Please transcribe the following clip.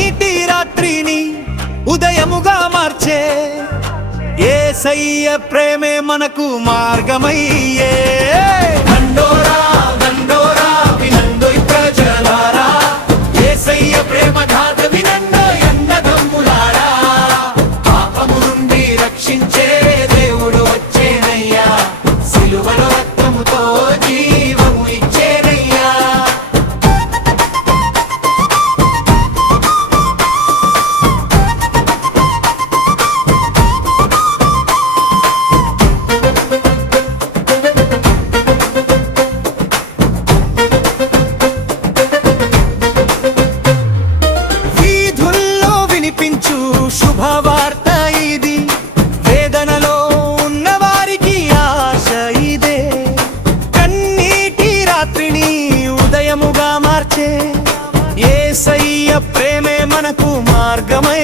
కన్నీటి రాత్రిని ఉదయముగా మార్చే యేసయ్య ప్రేమే మనకు మార్గమయ్యే. దండోరా దండోరా వినండోయ్ ప్రజలారా, యేసయ్య ప్రేమ గాథ వినండో అన్నదమ్ములారా. పాపము నుండి రక్షించే దేవుడు వచ్చేనయ్యా, సిలువలో రక్తముతో జీవము ఇచ్చేనయ్యా. వీధుల్లో వినిపించు శుభవార్త ఇది, వేదనలో ఉన్న వారికి ఆశ ఇదే. కన్నీటి రాత్రిని ఉదయముగా మార్చే యేసయ్య ప్రేమే మనకు మార్గమై